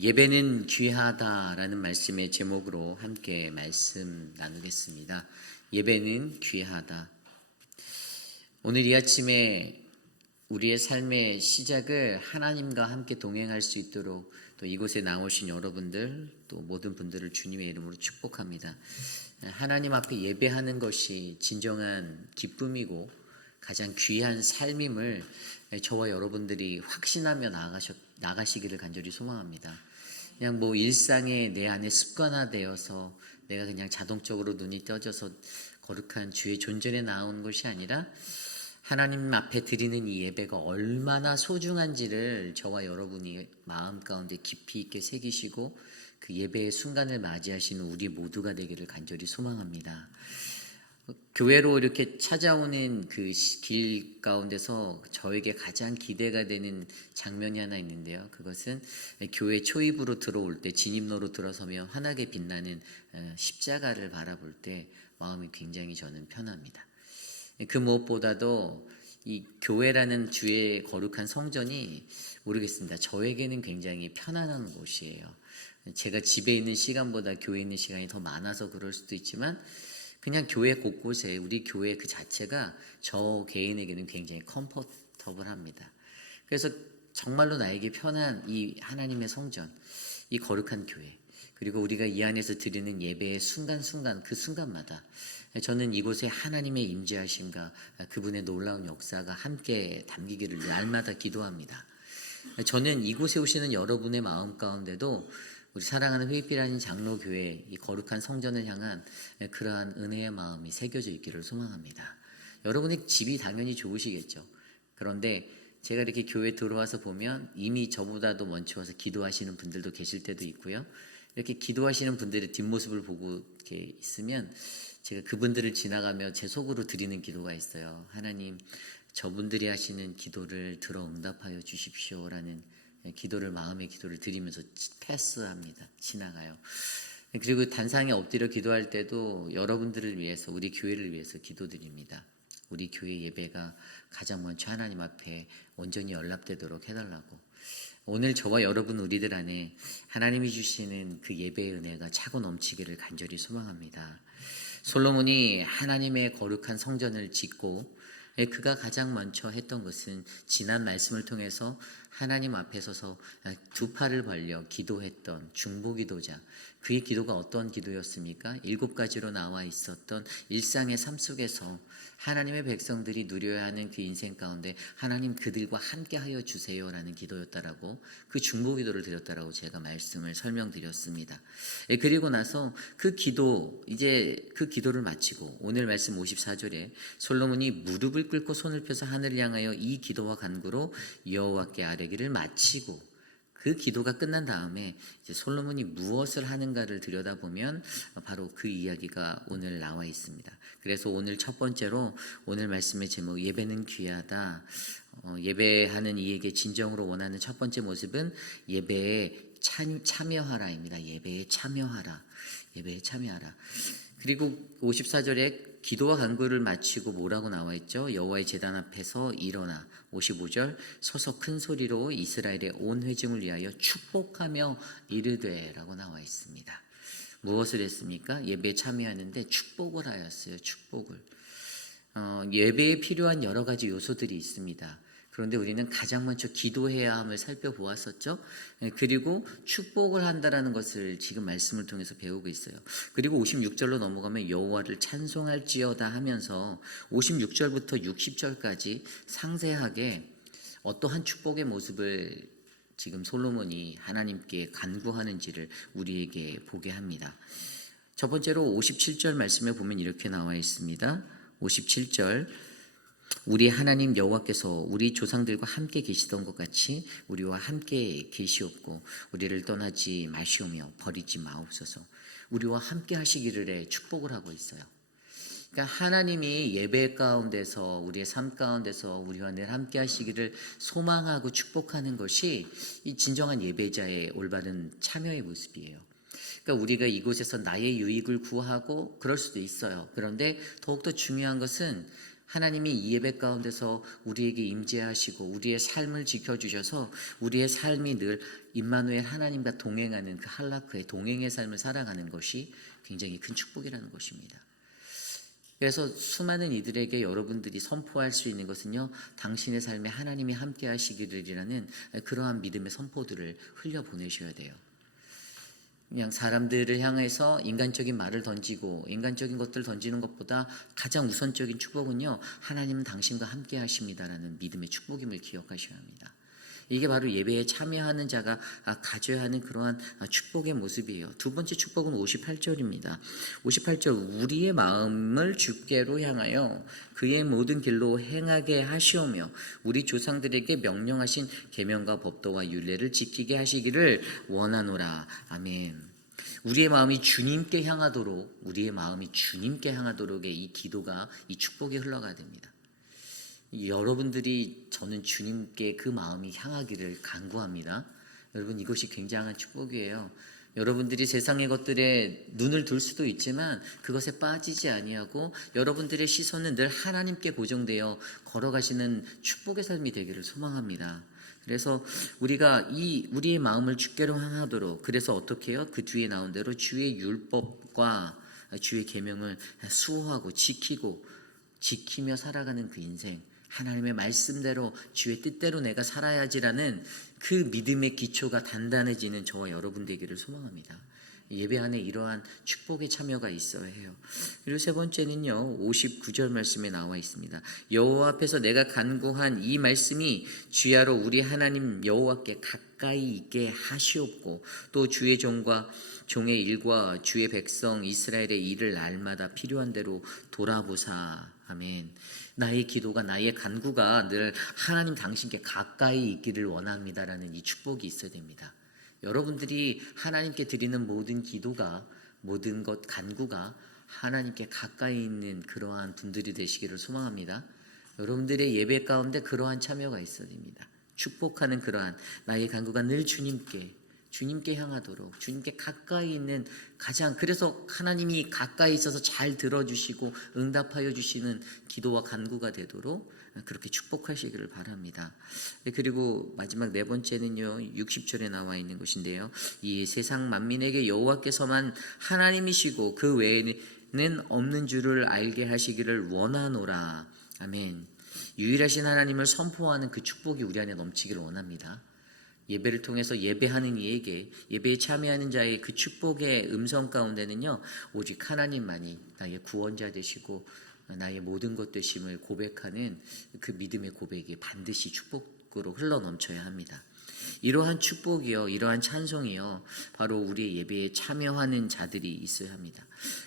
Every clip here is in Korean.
예배는 귀하다라는 말씀의 제목으로 함께 말씀 나누겠습니다. 예배는 귀하다. 오늘 이 아침에 우리의 삶의 시작을 하나님과 함께 동행할 수 있도록 또 이곳에 나오신 여러분들 또 모든 분들을 주님의 이름으로 축복합니다. 하나님 앞에 예배하는 것이 진정한 기쁨이고 가장 귀한 삶임을 저와 여러분들이 확신하며 나가시기를 간절히 소망합니다. 그냥 일상에 내 안에 습관화되어서 내가 그냥 자동적으로 눈이 떠져서 거룩한 주의 존전에 나온 것이 아니라 하나님 앞에 드리는 이 예배가 얼마나 소중한지를 저와 여러분이 마음 가운데 깊이 있게 새기시고 그 예배의 순간을 맞이하시는 우리 모두가 되기를 간절히 소망합니다. 교회로 이렇게 찾아오는 그 길 가운데서 저에게 가장 기대가 되는 장면이 하나 있는데요. 그것은 교회 초입으로 들어올 때 진입로로 들어서며 환하게 빛나는 십자가를 바라볼 때 마음이 굉장히 저는 편합니다. 그 무엇보다도 이 교회라는 주의 거룩한 성전이 모르겠습니다. 저에게는 굉장히 편안한 곳이에요. 제가 집에 있는 시간보다 교회에 있는 시간이 더 많아서 그럴 수도 있지만 그냥 교회 곳곳에 우리 교회 그 자체가 저 개인에게는 굉장히 컴포터블합니다. 그래서 정말로 나에게 편한 이 하나님의 성전, 이 거룩한 교회, 그리고 우리가 이 안에서 드리는 예배의 순간순간 그 순간마다 저는 이곳에 하나님의 임재하심과 그분의 놀라운 역사가 함께 담기기를 날마다 기도합니다. 저는 이곳에 오시는 여러분의 마음 가운데도 우리 사랑하는 회빛라는 장로교회 이 거룩한 성전을 향한 그러한 은혜의 마음이 새겨져 있기를 소망합니다. 여러분의 집이 당연히 좋으시겠죠. 그런데 제가 이렇게 교회에 들어와서 보면 이미 저보다도 먼저 와서 기도하시는 분들도 계실 때도 있고요. 이렇게 기도하시는 분들의 뒷모습을 보고 이렇게 있으면 제가 그분들을 지나가며 제 속으로 드리는 기도가 있어요. 하나님, 저분들이 하시는 기도를 들어 응답하여 주십시오라는 기도를 마음의 기도를 드리면서 패스합니다. 지나가요. 그리고 단상에 엎드려 기도할 때도 여러분들을 위해서 우리 교회를 위해서 기도드립니다. 우리 교회 예배가 가장 먼저 하나님 앞에 온전히 연락되도록 해달라고. 오늘 저와 여러분 우리들 안에 하나님이 주시는 그 예배의 은혜가 차고 넘치기를 간절히 소망합니다. 솔로몬이 하나님의 거룩한 성전을 짓고 그가 가장 먼저 했던 것은 지난 말씀을 통해서 하나님 앞에 서서 두 팔을 벌려 기도했던 중보기도자, 그의 기도가 어떤 기도였습니까? 7가지로 나와 있었던 일상의 삶 속에서 하나님의 백성들이 누려야 하는 그 인생 가운데 하나님 그들과 함께 하여 주세요라는 기도였다라고, 그 중보기도를 드렸다라고 제가 말씀을 설명드렸습니다. 그리고 나서 그 기도, 이제 그 기도를 마치고 오늘 말씀 54절에 솔로몬이 무릎을 꿇고 손을 펴서 하늘을 향하여 이 기도와 간구로 여호와께 아뢰기를 마치고, 그 기도가 끝난 다음에 이제 솔로몬이 무엇을 하는가를 들여다보면 바로 그 이야기가 오늘 나와 있습니다. 그래서 오늘 첫 번째로 오늘 말씀의 제목 예배는 귀하다. 예배하는 이에게 진정으로 원하는 첫 번째 모습은 예배에 참여하라입니다. 예배에 참여하라. 예배에 참여하라. 그리고 54절에 기도와 간구를 마치고 뭐라고 나와 있죠? 여호와의 제단 앞에서 일어나 55절 서서 큰 소리로 이스라엘의 온 회중을 위하여 축복하며 이르되 라고 나와 있습니다. 무엇을 했습니까? 예배에 참여하는데 축복을 하였어요. 축복을. 예배에 필요한 여러 가지 요소들이 있습니다. 그런데 우리는 가장 먼저 기도해야 함을 살펴보았었죠. 그리고 축복을 한다라는 것을 지금 말씀을 통해서 배우고 있어요. 그리고 56절로 넘어가면 여호와를 찬송할지어다 하면서 56절부터 60절까지 상세하게 어떠한 축복의 모습을 지금 솔로몬이 하나님께 간구하는지를 우리에게 보게 합니다. 첫 번째로 57절 말씀에 보면 이렇게 나와 있습니다. 57절 우리 하나님 여호와께서 우리 조상들과 함께 계시던 것 같이 우리와 함께 계시옵고 우리를 떠나지 마시오며 버리지 마옵소서. 우리와 함께 하시기를 해 축복을 하고 있어요. 그러니까 하나님이 예배 가운데서 우리의 삶 가운데서 우리와 늘 함께 하시기를 소망하고 축복하는 것이 이 진정한 예배자의 올바른 참여의 모습이에요. 그러니까 우리가 이곳에서 나의 유익을 구하고 그럴 수도 있어요. 그런데 더욱더 중요한 것은 하나님이 이 예배 가운데서 우리에게 임재하시고 우리의 삶을 지켜주셔서 우리의 삶이 늘 임마누엘 하나님과 동행하는 그 할라크의 동행의 삶을 살아가는 것이 굉장히 큰 축복이라는 것입니다. 그래서 수많은 이들에게 여러분들이 선포할 수 있는 것은요, 당신의 삶에 하나님이 함께 하시기를이라는 그러한 믿음의 선포들을 흘려보내셔야 돼요. 그냥 사람들을 향해서 인간적인 말을 던지고 인간적인 것들 던지는 것보다 가장 우선적인 축복은요, 하나님은 당신과 함께 하십니다라는 믿음의 축복임을 기억하셔야 합니다. 이게 바로 예배에 참여하는 자가 가져야 하는 그러한 축복의 모습이에요. 두 번째 축복은 58절입니다. 58절, 우리의 마음을 주께로 향하여 그의 모든 길로 행하게 하시오며 우리 조상들에게 명령하신 계명과 법도와 율례를 지키게 하시기를 원하노라. 아멘. 우리의 마음이 주님께 향하도록, 우리의 마음이 주님께 향하도록의 이 기도가, 이 축복이 흘러가야 됩니다. 여러분들이, 저는 주님께 그 마음이 향하기를 간구합니다. 여러분, 이것이 굉장한 축복이에요. 여러분들이 세상의 것들에 눈을 둘 수도 있지만 그것에 빠지지 아니하고 여러분들의 시선은 늘 하나님께 고정되어 걸어가시는 축복의 삶이 되기를 소망합니다. 그래서 우리가 우리의 마음을 주께로 향하도록, 그래서 어떻게 해요? 그 뒤에 나온 대로 주의 율법과 주의 계명을 수호하고 지키며 살아가는 그 인생, 하나님의 말씀대로 주의 뜻대로 내가 살아야지라는 그 믿음의 기초가 단단해지는 저와 여러분 되기를 소망합니다. 예배 안에 이러한 축복의 참여가 있어야 해요. 그리고 세 번째는요, 59절 말씀에 나와 있습니다. 여호와 앞에서 내가 간구한 이 말씀이 주야로 우리 하나님 여호와께 가까이 있게 하시옵고 또 주의 종의 일과 주의 백성 이스라엘의 일을 날마다 필요한 대로 돌아보사. 아멘. 나의 기도가, 나의 간구가 늘 하나님 당신께 가까이 있기를 원합니다라는 이 축복이 있어야 됩니다. 여러분들이 하나님께 드리는 모든 기도가, 모든 것 간구가 하나님께 가까이 있는 그러한 분들이 되시기를 소망합니다. 여러분들의 예배 가운데 그러한 참여가 있어야 됩니다. 축복하는 그러한 나의 간구가 늘 주님께 향하도록, 주님께 가까이 있는 그래서 하나님이 가까이 있어서 잘 들어주시고 응답하여 주시는 기도와 간구가 되도록 그렇게 축복하시기를 바랍니다. 그리고 마지막 네 번째는요, 60절에 나와 있는 것인데요, 이 세상 만민에게 여호와께서만 하나님이시고 그 외에는 없는 줄을 알게 하시기를 원하노라. 아멘. 유일하신 하나님을 선포하는 그 축복이 우리 안에 넘치기를 원합니다. 예배를 통해서 예배하는 이에게, 예배에 참여하는 자의 그 축복의 음성 가운데는요, 오직 하나님만이 나의 구원자 되시고 나의 모든 것 되심을 고백하는 그 믿음의 고백이 반드시 축복으로 흘러넘쳐야 합니다. 이러한 축복이요, 이러한 찬송이요, 바로 우리의 예배에 참여하는 자들이 있어야 합니다.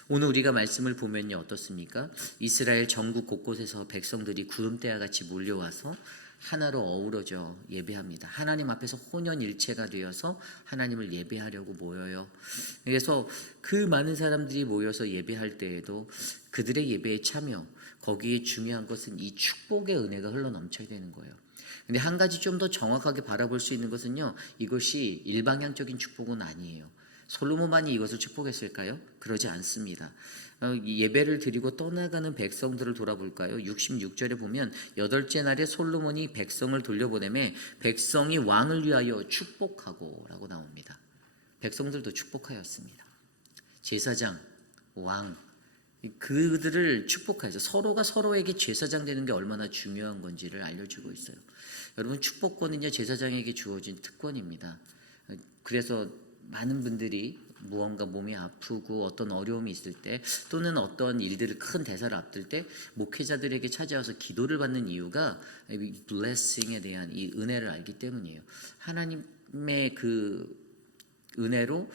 오늘 우리가 말씀을 보면요, 어떻습니까? 이스라엘 전국 곳곳에서 백성들이 구름대와 같이 몰려와서 하나로 어우러져 예배합니다. 하나님 앞에서 혼연일체가 되어서 하나님을 예배하려고 모여요. 그래서 그 많은 사람들이 모여서 예배할 때에도 그들의 예배에 참여, 거기에 중요한 것은 이 축복의 은혜가 흘러넘쳐야 되는 거예요. 근데 한 가지 좀 더 정확하게 바라볼 수 있는 것은요, 이것이 일방향적인 축복은 아니에요. 솔로몬만이 이것을 축복했을까요? 그러지 않습니다. 예배를 드리고 떠나가는 백성들을 돌아볼까요? 66절에 보면 8째 날에 솔로몬이 백성을 돌려보내매 백성이 왕을 위하여 축복하고 라고 나옵니다. 백성들도 축복하였습니다. 제사장, 왕, 그들을 축복하죠. 서로가 서로에게 제사장 되는 게 얼마나 중요한 건지를 알려주고 있어요. 여러분, 축복권은요, 제사장에게 주어진 특권입니다. 그래서 많은 분들이 무언가 몸이 아프고 어떤 어려움이 있을 때, 또는 어떤 일들을, 큰 대사를 앞둘 때 목회자들에게 찾아와서 기도를 받는 이유가 blessing에 대한 이 은혜를 알기 때문이에요. 하나님의 그 은혜로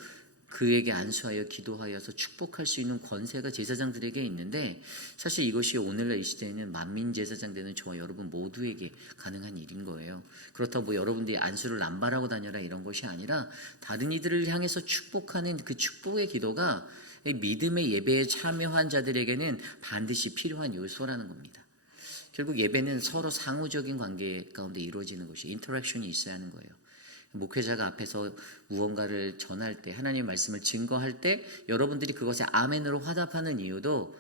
그에게 안수하여 기도하여서 축복할 수 있는 권세가 제사장들에게 있는데, 사실 이것이 오늘날 이 시대에는 만민 제사장 되는 저와 여러분 모두에게 가능한 일인 거예요. 그렇다고 여러분들이 안수를 남발하고 다녀라 이런 것이 아니라, 다른 이들을 향해서 축복하는 그 축복의 기도가 믿음의 예배에 참여한 자들에게는 반드시 필요한 요소라는 겁니다. 결국 예배는 서로 상호적인 관계 가운데 이루어지는 것이, 인터랙션이 있어야 하는 거예요. 목회자가 앞에서 무언가를 전할 때, 하나님의 말씀을 증거할 때 여러분들이 그것에 아멘으로 화답하는 이유도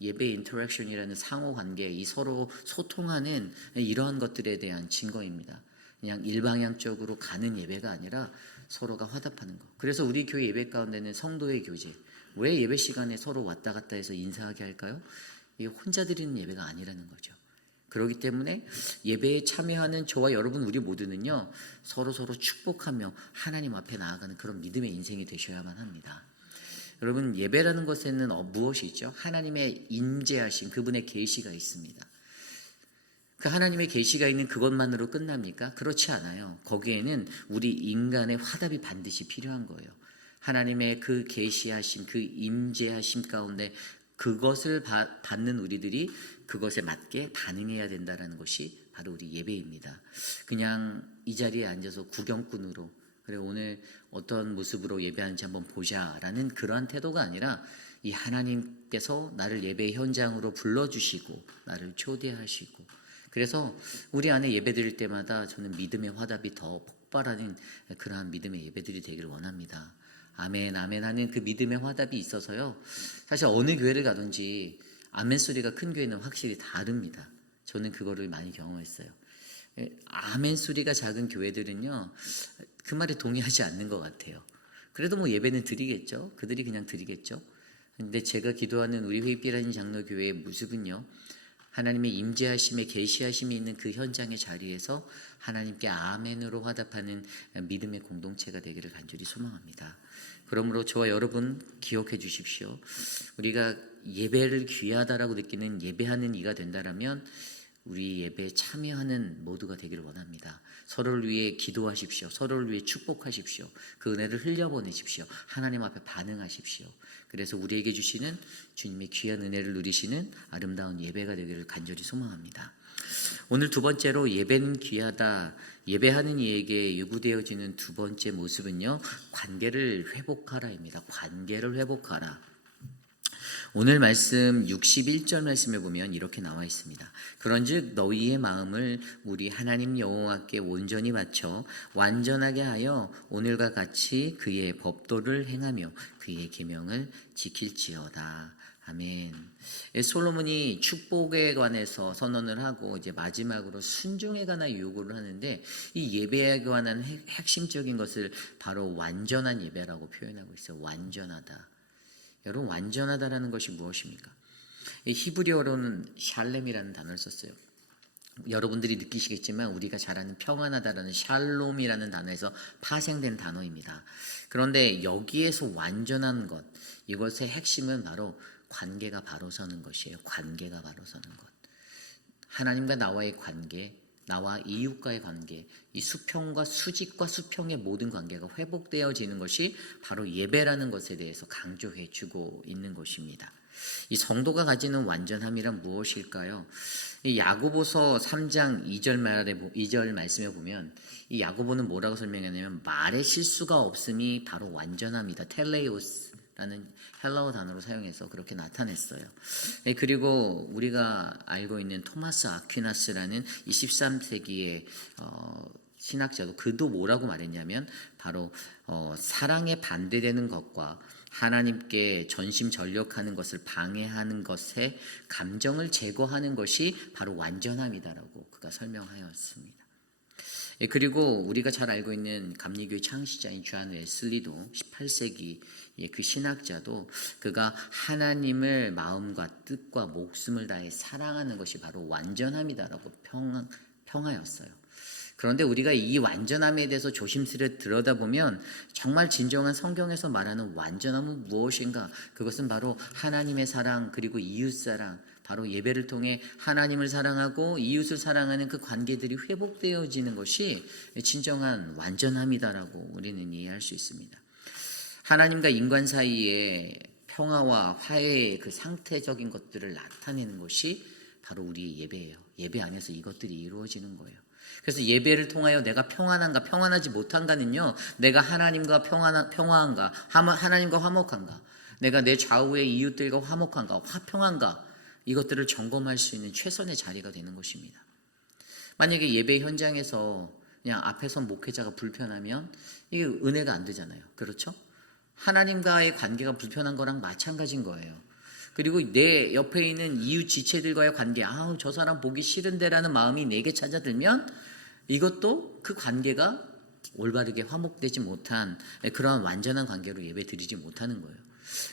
예배 인터랙션이라는 상호 관계, 이 서로 소통하는 이러한 것들에 대한 증거입니다. 그냥 일방향적으로 가는 예배가 아니라 서로가 화답하는 것. 그래서 우리 교회 예배 가운데는 성도의 교제. 왜 예배 시간에 서로 왔다 갔다 해서 인사하게 할까요? 이게 혼자 드리는 예배가 아니라는 거죠. 그렇기 때문에 예배에 참여하는 저와 여러분 우리 모두는요, 서로 축복하며 하나님 앞에 나아가는 그런 믿음의 인생이 되셔야만 합니다. 여러분, 예배라는 것에는 무엇이 있죠? 하나님의 임재하심, 그분의 계시가 있습니다. 그 하나님의 계시가 있는 그것만으로 끝납니까? 그렇지 않아요. 거기에는 우리 인간의 화답이 반드시 필요한 거예요. 하나님의 그 계시하심, 그 임재하심 가운데 그것을 받는 우리들이 그것에 맞게 반응해야 된다는 것이 바로 우리 예배입니다. 그냥 이 자리에 앉아서 구경꾼으로 그래 오늘 어떤 모습으로 예배하는지 한번 보자라는 그러한 태도가 아니라 이 하나님께서 나를 예배 현장으로 불러주시고 나를 초대하시고 그래서 우리 안에 예배 드릴 때마다 저는 믿음의 화답이 더 폭발하는 그러한 믿음의 예배들이 되기를 원합니다. 아멘 아멘 하는 그 믿음의 화답이 있어서요, 사실 어느 교회를 가든지 아멘 소리가 큰 교회는 확실히 다릅니다. 저는 그거를 많이 경험했어요. 아멘 소리가 작은 교회들은요, 그 말에 동의하지 않는 것 같아요. 그래도 뭐 예배는 드리겠죠. 그들이 그냥 드리겠죠. 근데 제가 기도하는 우리 회입비라는 장로교회의 모습은요, 하나님의 임재하심에 계시하심이 있는 그 현장의 자리에서 하나님께 아멘으로 화답하는 믿음의 공동체가 되기를 간절히 소망합니다. 그러므로 저와 여러분 기억해 주십시오. 우리가 예배를 귀하다라고 느끼는 예배하는 이가 된다라면 우리 예배에 참여하는 모두가 되기를 원합니다. 서로를 위해 기도하십시오. 서로를 위해 축복하십시오. 그 은혜를 흘려보내십시오. 하나님 앞에 반응하십시오. 그래서 우리에게 주시는 주님의 귀한 은혜를 누리시는 아름다운 예배가 되기를 간절히 소망합니다. 오늘 두 번째로 예배는 귀하다. 예배하는 이에게 요구되어지는 두 번째 모습은요, 관계를 회복하라입니다. 관계를 회복하라. 오늘 말씀 61절 말씀에 보면 이렇게 나와 있습니다. 그런즉 너희의 마음을 우리 하나님 여호와께 온전히 바쳐 완전하게 하여 오늘과 같이 그의 법도를 행하며 그의 계명을 지킬지어다. 아멘. 솔로몬이 축복에 관해서 선언을 하고 이제 마지막으로 순종에 관한 요구를 하는데, 이 예배에 관한 핵심적인 것을 바로 완전한 예배라고 표현하고 있어요. 완전하다. 여러분, 완전하다라는 것이 무엇입니까? 히브리어로는 샬렘이라는 단어를 썼어요. 여러분들이 느끼시겠지만 우리가 잘 아는 평안하다라는 샬롬이라는 단어에서 파생된 단어입니다. 그런데 여기에서 완전한 것, 이것의 핵심은 바로 관계가 바로 서는 것이에요. 관계가 바로 서는 것. 하나님과 나와의 관계, 나와 이웃과의 관계, 이 수평과 수직과 수평의 모든 관계가 회복되어지는 것이 바로 예배라는 것에 대해서 강조해 주고 있는 것입니다. 이 성도가 가지는 완전함이란 무엇일까요? 이 야고보서 3장 2절 말씀에 보면 이 야고보는 뭐라고 설명하냐면 말의 실수가 없음이 바로 완전함이다. 텔레오스라는 헬라어 단어로 사용해서 그렇게 나타냈어요. 그리고 우리가 알고 있는 토마스 아퀴나스라는 이 13세기의 신학자도 그도 뭐라고 말했냐면 바로 사랑에 반대되는 것과 하나님께 전심전력하는 것을 방해하는 것에 감정을 제거하는 것이 바로 완전함이다라고 그가 설명하였습니다. 그리고 우리가 잘 알고 있는 감리교의 창시자인 존 웨슬리도 18세기 그 신학자도 그가 하나님을 마음과 뜻과 목숨을 다해 사랑하는 것이 바로 완전함이다라고 평하였어요. 그런데 우리가 이 완전함에 대해서 조심스레 들여다보면 정말 진정한 성경에서 말하는 완전함은 무엇인가? 그것은 바로 하나님의 사랑 그리고 이웃사랑, 바로 예배를 통해 하나님을 사랑하고 이웃을 사랑하는 그 관계들이 회복되어지는 것이 진정한 완전함이다라고 우리는 이해할 수 있습니다. 하나님과 인간 사이에 평화와 화해의 그 상태적인 것들을 나타내는 것이 바로 우리의 예배예요. 예배 안에서 이것들이 이루어지는 거예요. 그래서 예배를 통하여 내가 평안한가 평안하지 못한가는요, 내가 하나님과 평화한가 하나님과 화목한가, 내가 내 좌우의 이웃들과 화목한가 화평한가, 이것들을 점검할 수 있는 최선의 자리가 되는 것입니다. 만약에 예배 현장에서 그냥 앞에 선 목회자가 불편하면 이게 은혜가 안 되잖아요. 그렇죠? 하나님과의 관계가 불편한 거랑 마찬가지인 거예요. 그리고 내 옆에 있는 이웃 지체들과의 관계, 저 사람 보기 싫은데라는 마음이 내게 찾아들면 이것도 그 관계가 올바르게 화목되지 못한 그러한 완전한 관계로 예배 드리지 못하는 거예요.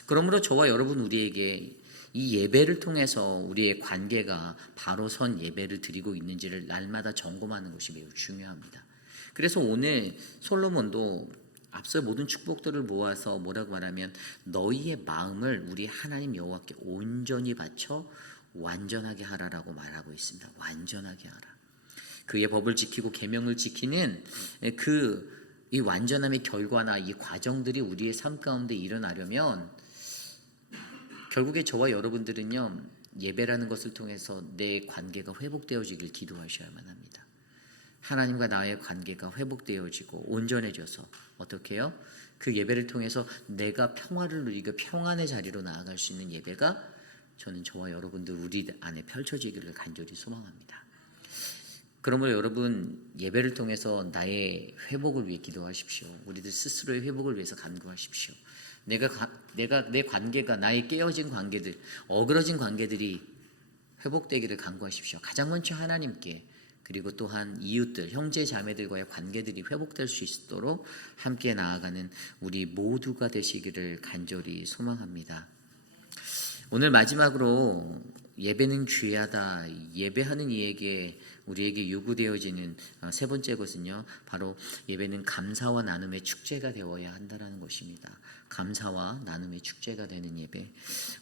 그러므로 저와 여러분 우리에게 이 예배를 통해서 우리의 관계가 바로 선 예배를 드리고 있는지를 날마다 점검하는 것이 매우 중요합니다. 그래서 오늘 솔로몬도 앞서 모든 축복들을 모아서 뭐라고 말하면 너희의 마음을 우리 하나님 여호와께 온전히 바쳐 완전하게 하라라고 말하고 있습니다. 완전하게 하라. 그의 법을 지키고 계명을 지키는 이 완전함의 결과나 이 과정들이 우리의 삶 가운데 일어나려면 결국에 저와 여러분들은요, 예배라는 것을 통해서 내 관계가 회복되어지길 기도하셔야만 합니다. 하나님과 나의 관계가 회복되어지고 온전해져서 어떻게 해요? 그 예배를 통해서 내가 평화를 누리고 평안의 자리로 나아갈 수 있는 예배가 저는 저와 여러분들 우리 안에 펼쳐지기를 간절히 소망합니다. 그러므로 여러분 예배를 통해서 나의 회복을 위해 기도하십시오. 우리들 스스로의 회복을 위해서 간구하십시오. 내 관계가 나의 깨어진 관계들, 어그러진 관계들이 회복되기를 간구하십시오. 가장 먼저 하나님께, 그리고 또한 이웃들, 형제 자매들과의 관계들이 회복될 수 있도록 함께 나아가는 우리 모두가 되시기를 간절히 소망합니다. 오늘 마지막으로 예배는 귀하다. 예배하는 이에게 우리에게 요구되어지는 세 번째 것은요, 바로 예배는 감사와 나눔의 축제가 되어야 한다는 것입니다. 감사와 나눔의 축제가 되는 예배.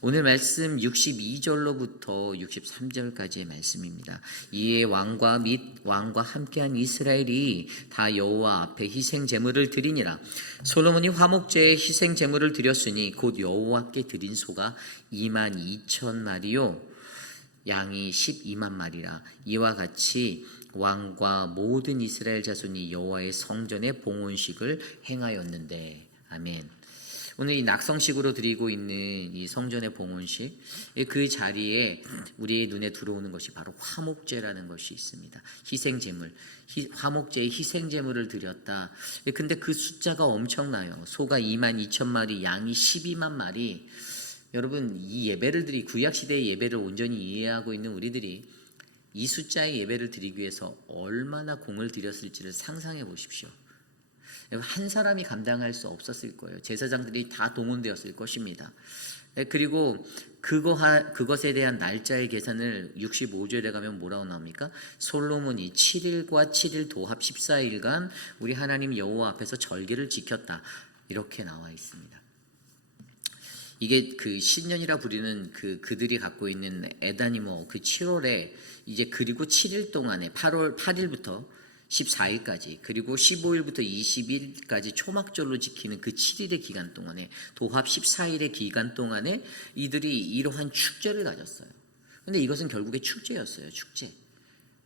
오늘 말씀 62절로부터 63절까지의 말씀입니다. 이에 왕과 및 왕과 함께한 이스라엘이 다 여호와 앞에 희생 제물을 드리니라. 솔로몬이 화목제에 희생 제물을 드렸으니 곧 여호와께 드린 소가 22,000마리요 양이 12만 마리라. 이와 같이 왕과 모든 이스라엘 자손이 여호와의 성전에 봉헌식을 행하였는데. 아멘. 오늘 이 낙성식으로 드리고 있는 이 성전의 봉헌식, 그 자리에 우리의 눈에 들어오는 것이 바로 화목제라는 것이 있습니다. 희생제물, 화목제에 희생제물을 드렸다. 근데 그 숫자가 엄청나요. 소가 22,000마리, 양이 12만 마리. 여러분, 이 예배를 구약시대의 예배를 온전히 이해하고 있는 우리들이 이 숫자의 예배를 드리기 위해서 얼마나 공을 들였을지를 상상해 보십시오. 한 사람이 감당할 수 없었을 거예요. 제사장들이 다 동원되었을 것입니다. 그리고 그것에 대한 날짜의 계산을 65절에 가면 뭐라고 나옵니까? 솔로몬이 7일과 7일 도합 14일간 우리 하나님 여호와 앞에서 절기를 지켰다. 이렇게 나와 있습니다. 이게 그 신년이라 부르는 그들이 갖고 있는 에다니모 그 7월에 이제 그리고 7일 동안에 8월 8일부터 14일까지 그리고 15일부터 20일까지 초막절로 지키는 그 7일의 기간 동안에 도합 14일의 기간 동안에 이들이 이러한 축제를 가졌어요. 근데 이것은 결국에 축제였어요. 축제.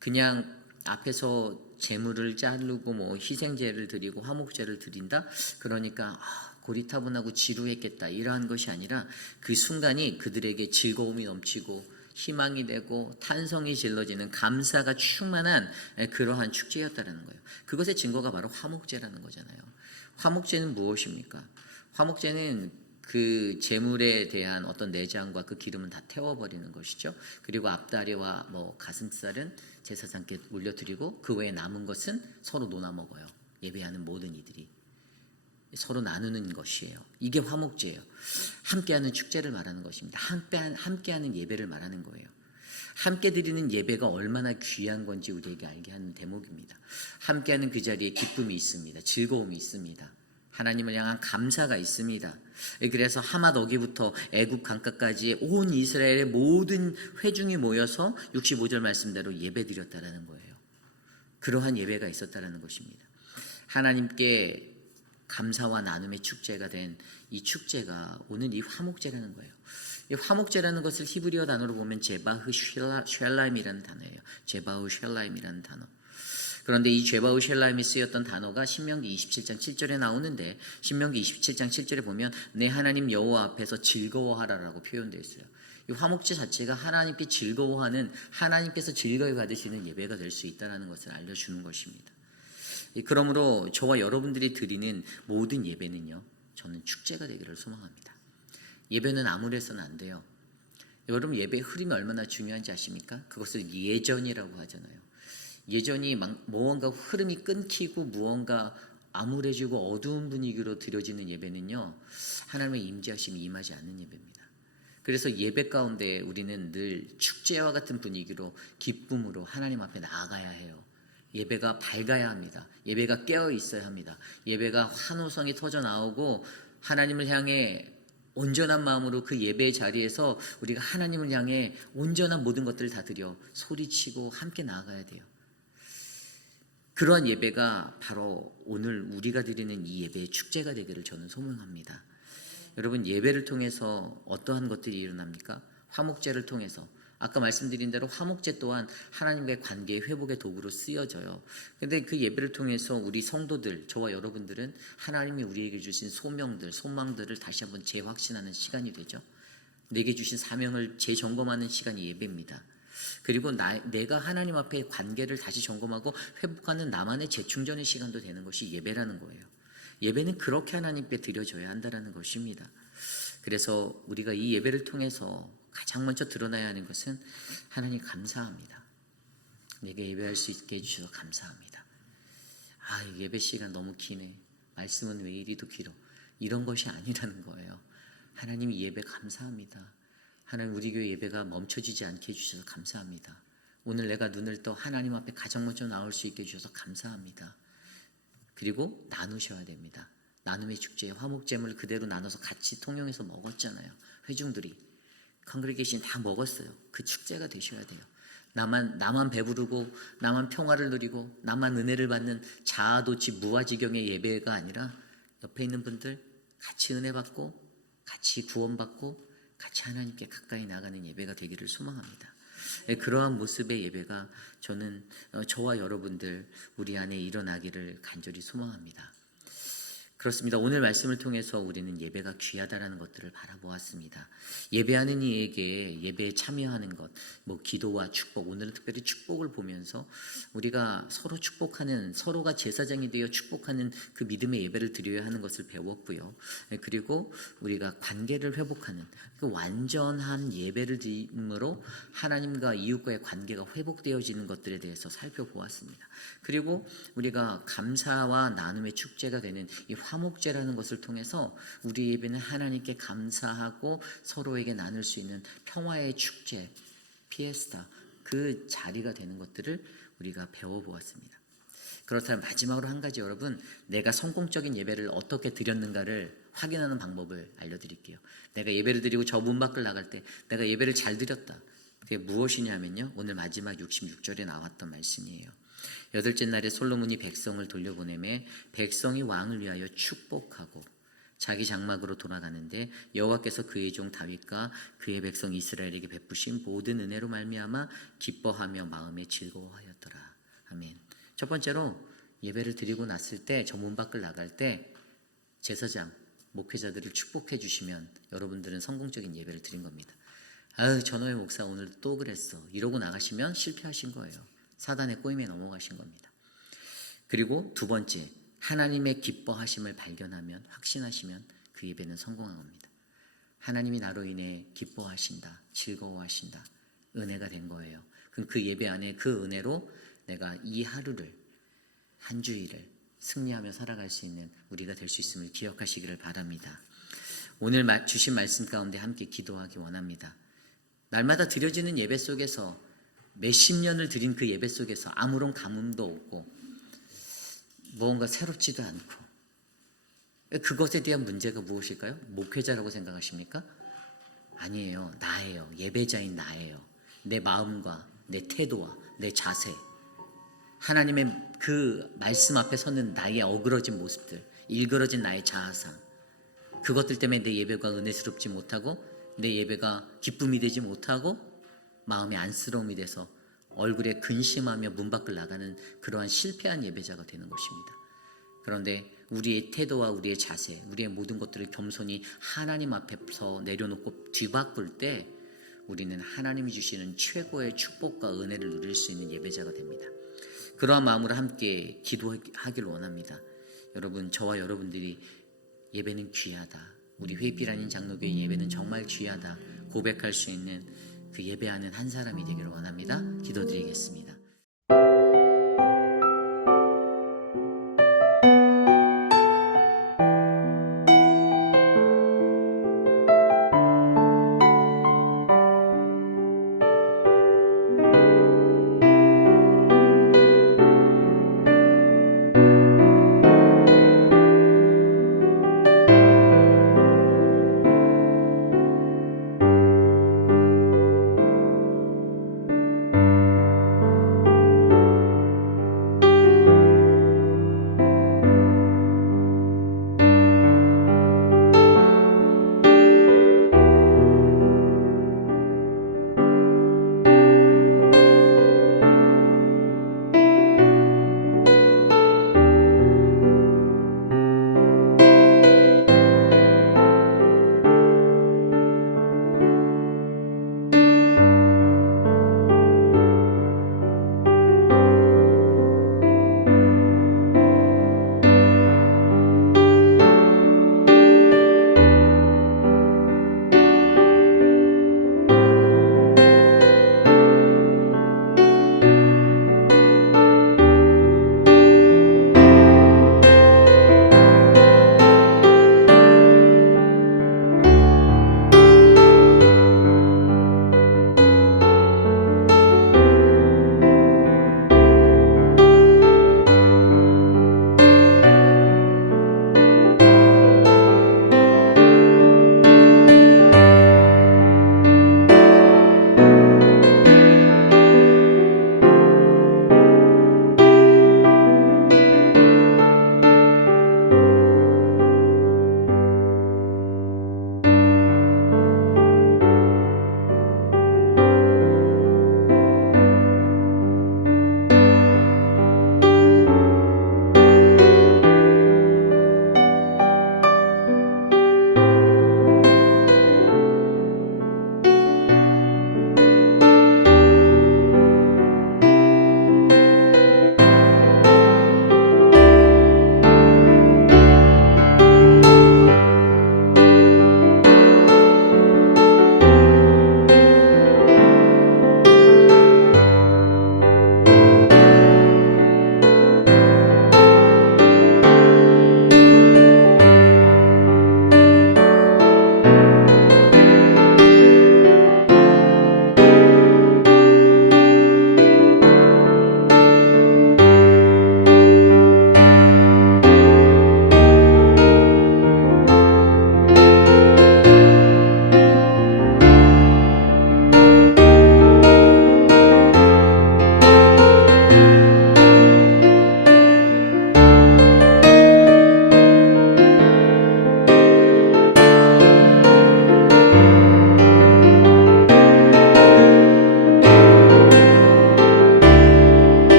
그냥 앞에서 제물을 자르고 뭐 희생제를 드리고 화목제를 드린다. 그러니까 고리타분하고 지루했겠다 이러한 것이 아니라 그 순간이 그들에게 즐거움이 넘치고 희망이 되고 탄성이 질러지는 감사가 충만한 그러한 축제였다는 거예요. 그것의 증거가 바로 화목제라는 거잖아요. 화목제는 무엇입니까? 화목제는 그 제물에 대한 어떤 내장과 그 기름은 다 태워버리는 것이죠. 그리고 앞다리와 뭐 가슴살은 제사장께 올려드리고 그 외에 남은 것은 서로 나눠 먹어요. 예배하는 모든 이들이 서로 나누는 것이에요. 이게 화목제예요. 함께하는 축제를 말하는 것입니다. 함께하는 예배를 말하는 거예요. 함께 드리는 예배가 얼마나 귀한 건지 우리에게 알게 하는 대목입니다. 함께하는 그 자리에 기쁨이 있습니다. 즐거움이 있습니다. 하나님을 향한 감사가 있습니다. 그래서 하맛 어기부터 애굽 강가까지 온 이스라엘의 모든 회중이 모여서 65절 말씀대로 예배드렸다라는 거예요. 그러한 예배가 있었다라는 것입니다. 하나님께 감사와 나눔의 축제가 된 이 축제가 오늘 이 화목제라는 거예요. 이 화목제라는 것을 히브리어 단어로 보면 제바흐 쉘라임이라는 단어예요. 제바흐 쉘라임이라는 단어. 그런데 이 제바흐 쉘라임이 쓰였던 단어가 신명기 27장 7절에 나오는데 신명기 27장 7절에 보면 내 하나님 여호와 앞에서 즐거워하라라고 표현되어 있어요. 이 화목제 자체가 하나님께 즐거워하는 하나님께서 즐거이 받으시는 예배가 될 수 있다는 것을 알려주는 것입니다. 그러므로 저와 여러분들이 드리는 모든 예배는요, 저는 축제가 되기를 소망합니다. 예배는 아무리 해서는 안 돼요. 여러분 예배의 흐름이 얼마나 중요한지 아십니까? 그것을 예전이라고 하잖아요. 예전이 무언가 흐름이 끊기고 무언가 암울해지고 어두운 분위기로 드려지는 예배는요, 하나님의 임재하심이 임하지 않는 예배입니다. 그래서 예배 가운데 우리는 늘 축제와 같은 분위기로 기쁨으로 하나님 앞에 나아가야 해요. 예배가 밝아야 합니다. 예배가 깨어 있어야 합니다. 예배가 환호성이 터져 나오고 하나님을 향해 온전한 마음으로 그 예배의 자리에서 우리가 하나님을 향해 온전한 모든 것들을 다 드려 소리치고 함께 나아가야 돼요. 그러한 예배가 바로 오늘 우리가 드리는 이 예배의 축제가 되기를 저는 소망합니다. 여러분, 예배를 통해서 어떠한 것들이 일어납니까? 화목제를 통해서, 아까 말씀드린 대로 화목제 또한 하나님과의 관계의 회복의 도구로 쓰여져요. 그런데 그 예배를 통해서 우리 성도들, 저와 여러분들은 하나님이 우리에게 주신 소명들, 소망들을 다시 한번 재확신하는 시간이 되죠. 내게 주신 사명을 재점검하는 시간이 예배입니다. 그리고 내가 하나님 앞에 관계를 다시 점검하고 회복하는 나만의 재충전의 시간도 되는 것이 예배라는 거예요. 예배는 그렇게 하나님께 드려져야 한다는 것입니다. 그래서 우리가 이 예배를 통해서 가장 먼저 드러나야 하는 것은 하나님 감사합니다. 내게 예배할 수 있게 해주셔서 감사합니다. 예배 시간 너무 기네. 말씀은 왜 이리도 길어. 이런 것이 아니라는 거예요. 하나님 예배 감사합니다. 하나님 우리 교회 예배가 멈춰지지 않게 해주셔서 감사합니다. 오늘 내가 눈을 떠 하나님 앞에 가장 먼저 나올 수 있게 해주셔서 감사합니다. 그리고 나누셔야 됩니다. 나눔의 축제에 화목제물을 그대로 나눠서 같이 통용해서 먹었잖아요. 회중들이 컨그레게이션 다 먹었어요. 그 축제가 되셔야 돼요. 나만 배부르고 나만 평화를 누리고 나만 은혜를 받는 자아도취 무아지경의 예배가 아니라 옆에 있는 분들 같이 은혜 받고 같이 구원받고 같이 하나님께 가까이 나가는 예배가 되기를 소망합니다. 그러한 모습의 예배가 저는 저와 여러분들 우리 안에 일어나기를 간절히 소망합니다. 그렇습니다. 오늘 말씀을 통해서 우리는 예배가 귀하다라는 것들을 바라보았습니다. 예배하는 이에게 예배에 참여하는 것, 기도와 축복, 오늘은 특별히 축복을 보면서 우리가 서로 축복하는, 서로가 제사장이 되어 축복하는 그 믿음의 예배를 드려야 하는 것을 배웠고요. 그리고 우리가 관계를 회복하는 그 완전한 예배를 드림으로 하나님과 이웃과의 관계가 회복되어지는 것들에 대해서 살펴보았습니다. 그리고 우리가 감사와 나눔의 축제가 되는 이 화목제라는 것을 통해서 우리 예배는 하나님께 감사하고 서로에게 나눌 수 있는 평화의 축제, 피에스타, 그 자리가 되는 것들을 우리가 배워보았습니다. 그렇다면 마지막으로 한 가지, 여러분, 내가 성공적인 예배를 어떻게 드렸는가를 확인하는 방법을 알려드릴게요. 내가 예배를 드리고 저 문 밖을 나갈 때 내가 예배를 잘 드렸다. 그게 무엇이냐면요, 오늘 마지막 66절에 나왔던 말씀이에요. 여덟째 날에 솔로몬이 백성을 돌려보내매 백성이 왕을 위하여 축복하고 자기 장막으로 돌아가는데 여호와께서 그의 종 다윗과 그의 백성 이스라엘에게 베푸신 모든 은혜로 말미암아 기뻐하며 마음에 즐거워하였더라. 아멘. 첫 번째로 예배를 드리고 났을 때 저 문 밖을 나갈 때 제사장, 목회자들을 축복해 주시면 여러분들은 성공적인 예배를 드린 겁니다. 전호의 목사 오늘 또 그랬어, 이러고 나가시면 실패하신 거예요. 사단의 꼬임에 넘어가신 겁니다. 그리고 두 번째, 하나님의 기뻐하심을 발견하면, 확신하시면 그 예배는 성공한 겁니다. 하나님이 나로 인해 기뻐하신다, 즐거워하신다, 은혜가 된 거예요. 그럼 그 예배 안에 그 은혜로 내가 이 하루를, 한 주일을 승리하며 살아갈 수 있는 우리가 될 수 있음을 기억하시기를 바랍니다. 오늘 주신 말씀 가운데 함께 기도하기 원합니다. 날마다 드려지는 예배 속에서 몇십 년을 드린 그 예배 속에서 아무런 감흥도 없고 무언가 새롭지도 않고, 그것에 대한 문제가 무엇일까요? 목회자라고 생각하십니까? 아니에요. 나예요. 예배자인 나예요. 내 마음과 내 태도와 내 자세, 하나님의 그 말씀 앞에 서는 나의 어그러진 모습들, 일그러진 나의 자아상, 그것들 때문에 내 예배가 은혜스럽지 못하고 내 예배가 기쁨이 되지 못하고 마음의 안쓰러움이 돼서 얼굴에 근심하며 문 밖을 나가는 그러한 실패한 예배자가 되는 것입니다. 그런데 우리의 태도와 우리의 자세, 우리의 모든 것들을 겸손히 하나님 앞에서 내려놓고 뒤바꿀 때 우리는 하나님이 주시는 최고의 축복과 은혜를 누릴 수 있는 예배자가 됩니다. 그러한 마음으로 함께 기도하길 원합니다. 여러분, 저와 여러분들이 예배는 귀하다, 우리 회피라는 장로교의 예배는 정말 귀하다, 고백할 수 있는 그 예배하는 한 사람이 되기를 원합니다. 기도드리겠습니다.